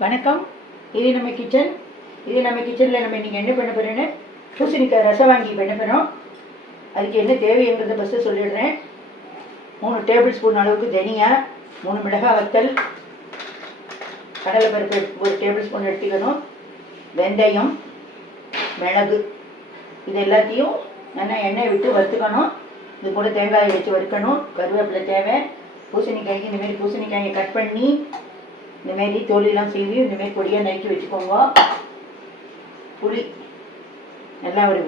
வணக்கம். இது நம்ம கிச்சன். நம்ம கிச்சனில் நம்ம இன்றைக்கி என்ன பண்ண போகிறோன்னு பூசணிக்காய் ரசம் வாங்கி பண்ண போகிறோம். அதுக்கு என்ன தேவைங்கிறத ஃபஸ்ட்டு சொல்லிடுறேன். 3 டேபிள் ஸ்பூன் அளவுக்கு தனியா, 3 மிளகாய் வத்தல், கடலைப்பருப்பு 1 டேபிள் ஸ்பூன் எடுத்துக்கணும், வெந்தயம், மிளகு, இது எல்லாத்தையும் நல்லா எண்ணெய் விட்டு வறுத்துக்கணும். இது கூட தேங்காயை வச்சு வறுக்கணும். கருவேப்பிலை தேவை. பூசணிக்காய்க்கு இந்தமாரி பூசணிக்காயை கட் பண்ணி இந்தமாரி தோலெல்லாம் சீவி இந்தமாரி பொடியாக நறுக்கி வச்சுக்கோங்க. புளி நல்லா ஒரு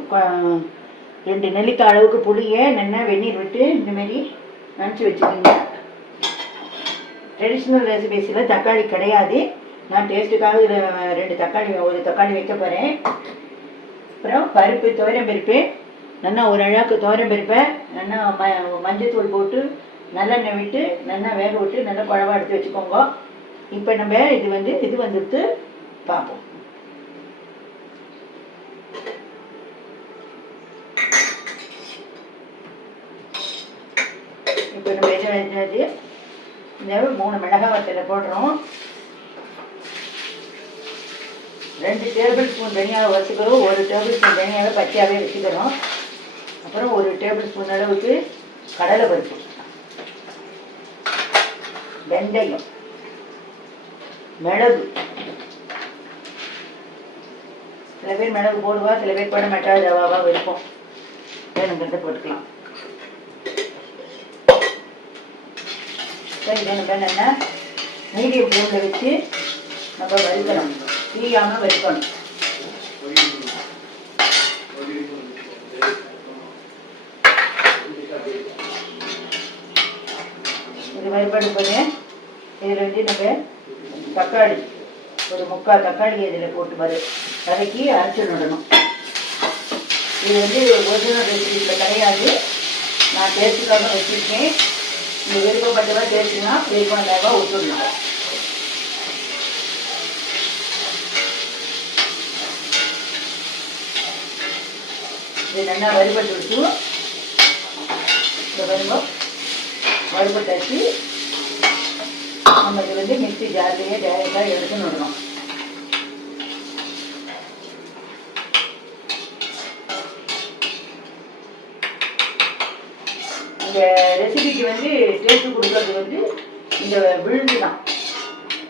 2 நெல்லிக்காய் அளவுக்கு புளியை நல்லா வெந்நீர் விட்டு இந்தமாரி நனைச்சி வச்சுக்கோங்க. ட்ரெடிஷ்னல் ரெசிபீஸில் தக்காளி கிடையாது. நான் டேஸ்ட்டுக்காக இதில் 1 தக்காளி வைக்க போகிறேன். அப்புறம் பருப்பு, துவரம் பருப்பு நல்லா ஒரு அழகாக்கு துவரம் பருப்பை நல்லா மஞ்சத்தூள் போட்டு நல்லெண்ணெய் விட்டு நல்லா வேக விட்டு நல்லா குழவா எடுத்து வச்சுக்கோங்க. இப்போ நம்ம இது வந்துட்டு பார்ப்போம். இப்போ நம்ம என்ன வேண்டாது, இந்த 3 மிளகாய் வத்தலை போடுறோம். 2 டேபிள் ஸ்பூன் தனியாக வறுத்துக்கிறோம். 1 டேபிள் ஸ்பூன் தனியாக பச்சையாகவே வச்சுக்கிறோம். அப்புறம் 1 டேபிள் ஸ்பூன் அளவுக்கு கடலை பருப்பு, வெந்தயம், மிளகு. சில பேர் மிளகு போடுவா, சில பேர் போட மாட்டாது, ரவாவா இருக்கும். வேணுங்கிறத போட்டுக்கலாம். இதை நம்ம நல்லா மீடியம் ஃப்ளேமில் வச்சு நம்ம வறுக்கணும். தீயாமல் வறுக்கணும். இது வறுப்படும்போது இதில் நம்ம தக்காளி ஒரு 3/4 தக்காளி இதில் போட்டு வதக்கி அரைச்சி விடணும். இது ஒரிஜினல் ரெசிபியில் கிடையாது. நான் டேஸ்ட்டுக்காக வச்சுருக்கேன். இந்த விருப்பப்பட்டவா டேஸ்ட்டுனா விருப்பம் விட்டுடணும். இது நல்லா வறுபட்டு விட்டு இந்த வறுபட்டாச்சு. நம்ம இது மிக்ஸி ஜார்லேயே டைரெக்டாக எடுத்துன்னு விடணும். இந்த ரெசிபிக்கு டேஸ்ட்டு கொடுக்கறது இந்த விழுந்து தான்.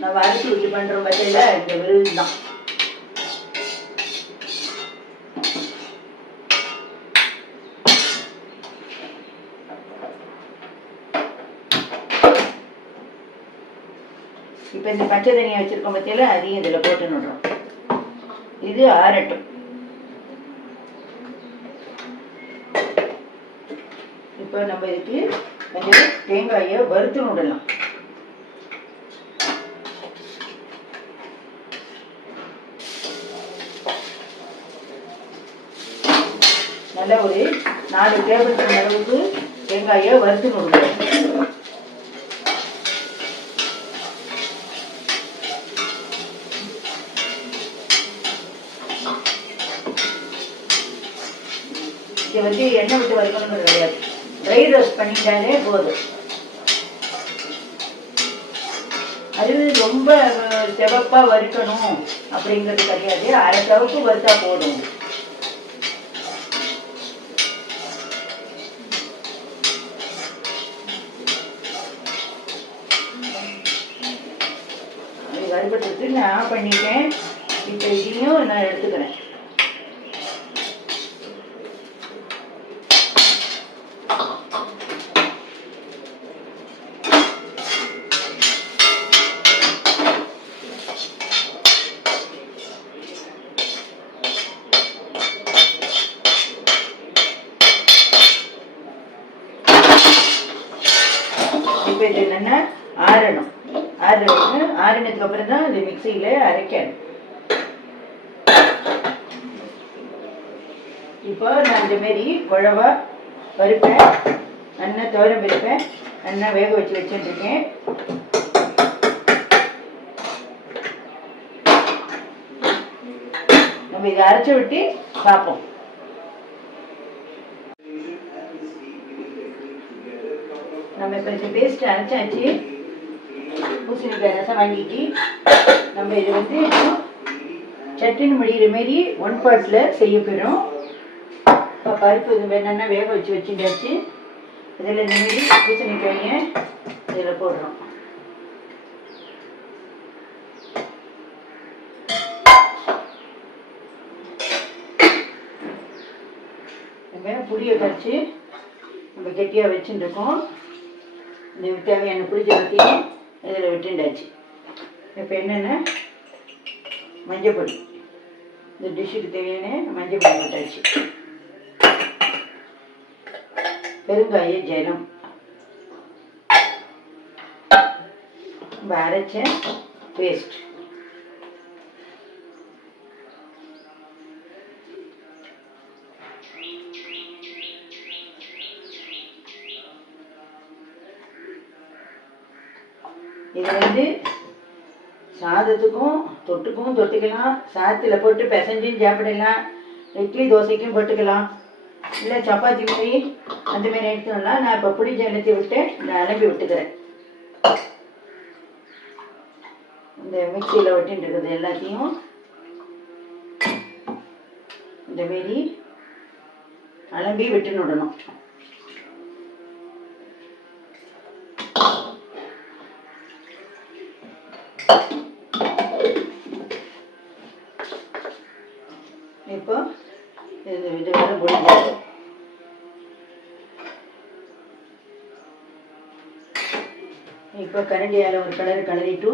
நம்ம அரிசி விட்டு பண்ணுற பட்சத்தில் இந்த விழுந்து தான். இப்போ இந்த பச்சை தனியாக வச்சுருக்கோம் பற்றியில் அதையும் இதில் போட்டு நடுறோம். இது ஆறட்டும். இப்போ நம்ம இதுக்கு கொஞ்சம் தேங்காயை வறுத்து விடலாம். நல்லா ஒரு 4 டேபிள் ஸ்பூன் அளவுக்கு தேங்காயை வறுத்து விடலாம். இது எண்ணெய் விட்டு வறுக்கணுங்கிறது கிடையாது. ட்ரை ரோஸ்ட் பண்ணிட்டாலே போதும். அது ரொம்ப செவப்பாக வறுக்கணும் அப்படிங்கிறது கிடையாது. அரை சவப்பு வறுத்தா போதும். அது வறுபட்டு நான் பண்ணிட்டேன். இப்போ இதையும் நான் எடுத்துக்கிறேன். இப்போ இது என்னென்னா ஆறணும். ஆறினதுக்கு அப்புறம் தான் இது மிக்சியில் அரைக்கணும். இப்போ நான் இந்தமாரி குழவா பருப்பேன், நல்லா துவரம் பருப்பேன், நல்லா வேக வச்சு வச்சுட்டுருக்கேன். நம்ம இதை அரைச்சி விட்டு பார்ப்போம். நம்ம இப்போ இந்த பேஸ்ட் அரைச்சாச்சு. பூசணிக்காய் ரசம் வாங்கிட்டு நம்ம இது வந்து சட்டுன்னு முடிகிற மாரி ஒன் பார்ட்டில் செய்ய போயிடும். இப்போ பருப்பு இது வேணுன்னா வேக வச்சு வச்சுட்டாச்சு. இதில் இந்த மாரி பூசணிக்காயை இதில் போடுறோம். நம்ம புளியை கரைச்சி நம்ம கெட்டியாக வச்சுட்டுருக்கோம். இந்த தேவையான புளி ஜலத்தையும் இதில் விட்டுண்டாச்சு. இப்போ என்னென்ன மஞ்சள் பொடி, இந்த டிஷ்ஷுக்கு தேவையான மஞ்சள் பொடி விட்டாச்சு. பெருங்காய ஜலம், நம்ம அரைச்ச பேஸ்ட், இது வந்து சாதத்துக்கும் தொட்டுக்கலாம், சாதத்தில் போட்டு பிசைஞ்சும் சாப்பிடலாம், இட்லி தோசைக்கும் போட்டுக்கலாம், இல்லை சப்பாத்தி மாதிரி அந்த மாதிரி எடுத்துக்கலாம். நான் இப்போ புளி ஜலத்தை விட்டு நான் அலம்பி விட்டுக்கிறேன். இந்த மிக்சியில் ஒட்டின்னு இருக்குது எல்லாத்தையும் இந்த மாரி அலம்பி விட்டுன்னு விடணும். இப்போ இது வேலை முடிஞ்சது. இப்போ கரண்டியால் ஒரு கலரிட்டு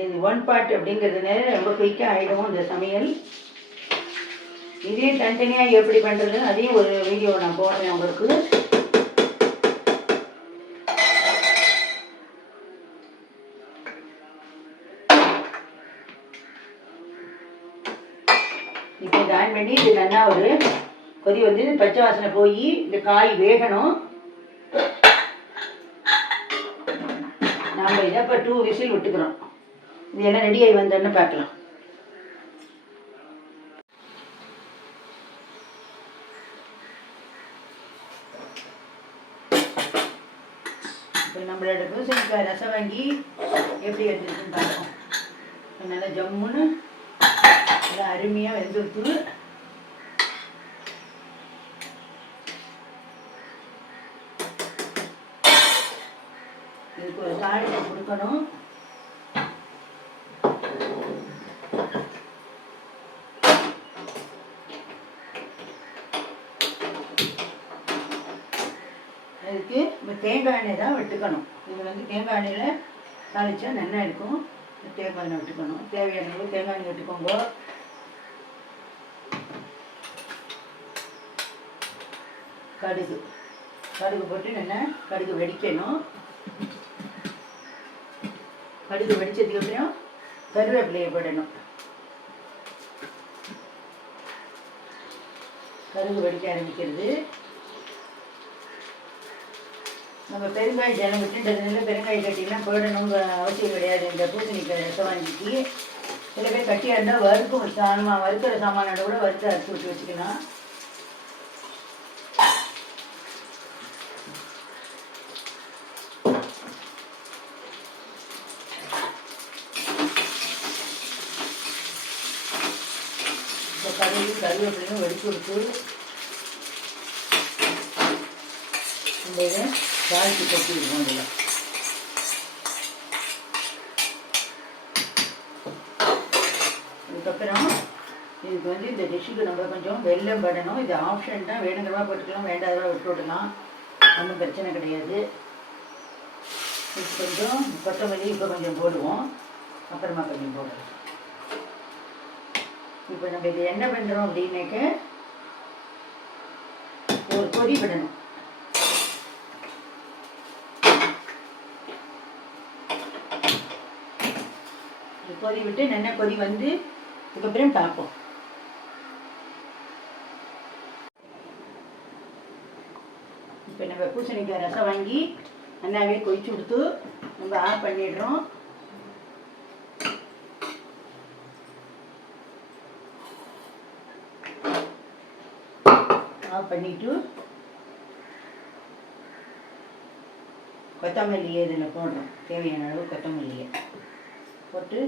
இது ஒன் பார்ட் அப்படிங்கிறதுனால ரொம்ப குயிக்காக ஆகிடும் இந்த சமையல். இதையும் தனித்தனியாக எப்படி பண்ணுறது அதையும் ஒரு வீடியோ நான் போடுறேன் உங்களுக்கு. இப்போ இதை ஆன் பண்ணி இது நல்லா ஒரு கொதி வந்து பச்சை வாசனை போய் இந்த காய் வேகணும். நாம் இதை இப்போ 2 விசில் விட்டுக்கிறோம். இது எல்லாம் ரெடி ஆகி வந்தோன்னு பார்க்கலாம். இப்போ நம்மளோட பூசணிக்காய் ரசம் வாங்கி எப்படி எடுத்துருக்குன்னு பார்ப்போம். நல்லா ஜம்முன்னு நல்லா அருமையாக வெந்துடுத்து. இதுக்கு ஒரு தாளிப்பு கொடுக்கணும். அதுக்கு இப்போ தேங்காய் எண்ணெய் தான் வெட்டுக்கணும். இது வந்து தேங்காய் எண்ணெயில் தாளித்தா நல்லா இருக்கும். தேங்காய் எண்ணெய் வெட்டுக்கணும். தேவையான தேங்காய் எண்ணெய் வெட்டுக்கோங்க. கடுகு போட்டு நல்லா கடுகு வெடிக்கணும். கடுகு வெடிச்சதுக்கு அப்புறம் கருவேப்பிலையை போடணும். கடுகு வெடிக்க ஆரம்பிக்கிறது. நம்ம பெருங்காய ஜலம் விட்டுன்றதுனால பெருங்காய கட்டிலாம் போடணுங்கிற அவசியம் கிடையாது. இந்த பூசணிக்காய் ரசம் வாங்கிக்கு சில பேர் கட்டியாக இருந்தால் வறுக்கும் சாமான், வறுக்கிற சாமானோட கூட வறுத்து அரைச்சி விட்டு வச்சுக்கலாம். இப்போ கருவேப்பிலையும் வெடிச்சு விட்டு இந்த இதை தாளித்து கொட்டி விடுவோம். இதில் அதுக்கப்புறம் இதுக்கு வந்து இந்த டிஷ்ஷுக்கு நம்ம கொஞ்சம் வெல்லம் படணும். இது ஆப்ஷன் தான், வேணுங்கிறவா போட்டுக்கலாம், வேண்டாதவா விட்டு விடலாம், ஒன்றும் பிரச்சனை கிடையாது. இது கொஞ்சம் கொத்தமல்லி இப்போ கொஞ்சம் போடுவோம், அப்புறமா கொஞ்சம் போடுவோம். இப்போ நம்ம இது என்ன பண்ணுறோம் அப்படின்னாக்க ஒரு கொதி விடணும். கொதி விட்டு நல்லா கொதி வந்து அதுக்கப்புறம் பார்ப்போம். இப்போ நம்ம பூசணிக்காய் ரசம் வாங்கி நல்லாவே கொதிச்சு கொடுத்து நம்ம ஆஃப் பண்ணிடுறோம். ஆஃப் பண்ணிட்டு கொத்தமல்லியை இதில் போடுறோம். தேவையான அளவு கொத்தமல்லியை போட்டு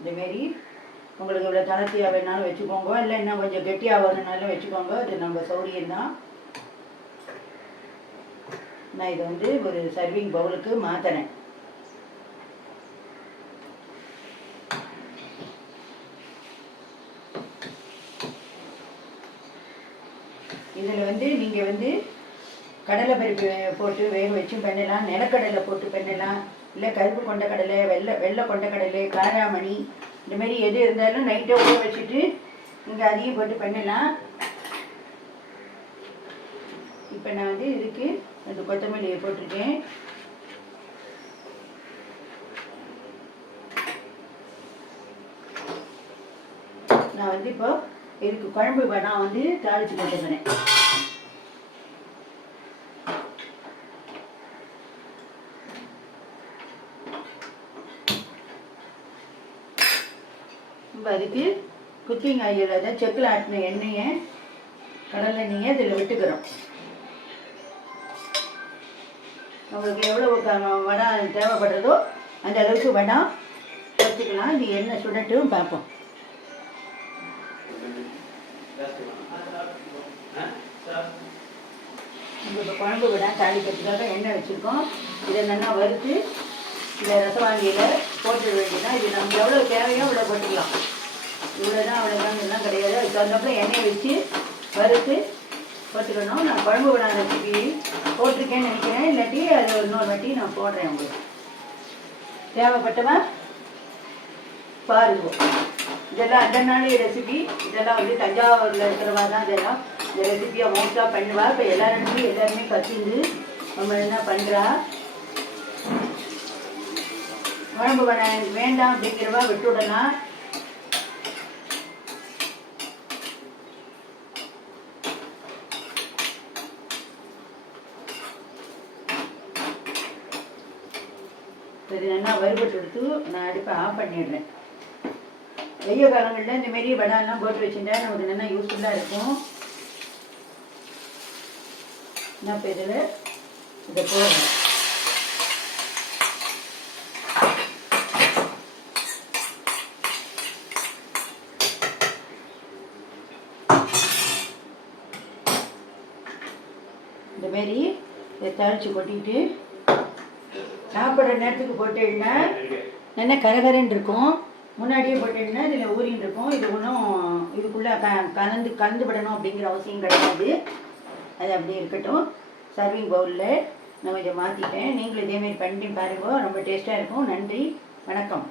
இதேமாரி உங்களுக்கு இவ்வளோ தளர்த்தியாக வேணாலும் வச்சுக்கோங்க, இல்லை இன்னும் கொஞ்சம் கெட்டியாக வேணுனாலும் வச்சுக்கோங்க. அது நம்ம சௌரியம்தான். நான் இதை வந்து ஒரு சர்விங் பவுலுக்கு மாற்றுறேன். இதில் வந்து நீங்கள் வந்து கடலை பருப்பு போட்டு வேக வச்சும் பண்ணலாம், நிலக்கடலை போட்டு பண்ணலாம், இல்லை கருப்பு கொண்டக்கடலை, வெள்ளை கொண்டக்கடலை, காராமணி, இந்தமாரி எது இருந்தாலும் நைட்டே ஊற வச்சுட்டு நீங்கள் அதையும் போட்டு பண்ணலாம். இப்போ நான் வந்து இதுக்கு அந்த கொத்தமல்லியை போட்டிருக்கேன். நான் வந்து இப்போ இதுக்கு குழம்பு நான் வந்து தாளித்து போட்டுக்கிறேன். இப்போ அதுக்கு குக்கிங் ஆயில், அதாவது செக்கில் ஆட்டின எண்ணெயை, கடலை எண்ணெயை இதில் விட்டுக்கிறோம். உங்களுக்கு எவ்வளோ வடை தேவைப்படுறதோ அந்த அளவுக்கு வடை வச்சுக்கலாம். இது எண்ணெய் சுடட்டும் பார்ப்போம். இப்போ குழம்பு விட தாளிக்கிறதுக்காக எண்ணெய் வச்சுருக்கோம். இதை நல்லா வறுத்து இதை ரசவாங்கியில் போட்டு வேண்டியதான். இது நம்ம எவ்வளோ தேவையோ அவ்வளோ போட்டுக்கலாம். இவ்வளோதான் அவ்வளோதான் இதெல்லாம் கிடையாது. அதுக்கு தகுந்தப்போ எண்ணெயை வச்சு வறுத்து போட்டுக்கணும். நான் குழம்பு விட ரெசிபி போட்டிருக்கேன்னு நினைக்கிறேன், இல்லாட்டி அது இன்னொரு வாட்டி நான் போடுறேன். உங்களுக்கு தேவைப்பட்டவன் பாருங்க. இதெல்லாம் அந்த நாள் ரெசிபி. இதெல்லாம் வந்து தஞ்சாவூரில் இருக்கிறவா தான் இதெல்லாம் இந்த ரெசிபியை மோஸ்ட்டாக பண்ணுவா. இப்போ எல்லாருமே கற்றுந்து நம்ம என்ன பண்ணுறா. குழம்பு வேண்டாம் அப்படிங்கிறவா விட்டுவிடலாம். இது நல்லா வறுபட்டு எடுத்து நான் அடுப்பை ஆஃப் பண்ணிடுறேன். வெய்ய காலங்களில் இந்தமாரி வடைலாம் போட்டு வச்சுட்டா நமக்கு நல்லா யூஸ்ஃபுல்லாக இருக்கும். நான் இப்போ இதில் இதை போடுறேன். இந்தமாரி இதை தாளித்து கொட்டிக்கிட்டு சாப்பிட்ற நேரத்துக்கு போட்டேன்னா நல்லா கரகரன்னு இருக்கும். முன்னாடியே போட்டேன்னா இதில் ஊறின்னு இருக்கும். இது ஒன்றும் இதுக்குள்ளே கலந்துபடணும் அப்படிங்கிற அவசியம் கிடையாது. அது அப்படியே இருக்கட்டும். சர்விங் பவுலில் நான் இதை மாற்றிட்டேன். நீங்களும் இதேமாரி பண்ணி பாருங்க, ரொம்ப டேஸ்ட்டாக இருக்கும். நன்றி, வணக்கம்.